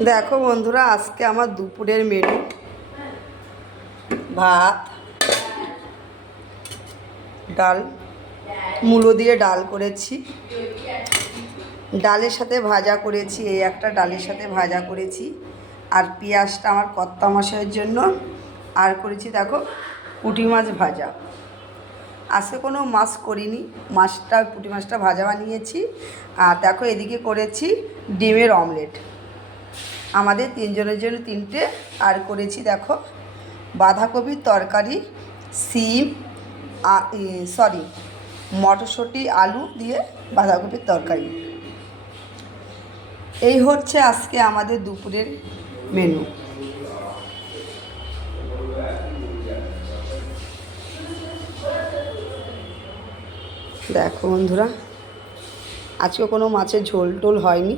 দেখো বন্ধুরা, আজকে আমার দুপুরের মেনু ভাত, ডাল, মূলো দিয়ে ডাল করেছি, ডালের সাথে ভাজা করেছি, এই একটা ডালের সাথে ভাজা করেছি, আর পেঁয়াজটা আমার কর্তা মশাইয়ের জন্য, আর করেছি দেখো পুঁটি মাছ ভাজা। আজকে কোনো মাছ করিনি, পুঁটি মাছটা ভাজা বানিয়েছি। আর দেখো এদিকে করেছি ডিমের অমলেট, আমাদের তিনজনের জন্য তিনটে। আর করেছি দেখো বাঁধাকপির তরকারি, সিম মটরশুঁটি আলু দিয়ে বাঁধাকপির তরকারি। এই হচ্ছে আজকে আমাদের দুপুরের মেনু। দেখো বন্ধুরা, আজকে কোনো মাছের ঝোল টোল হয়নি।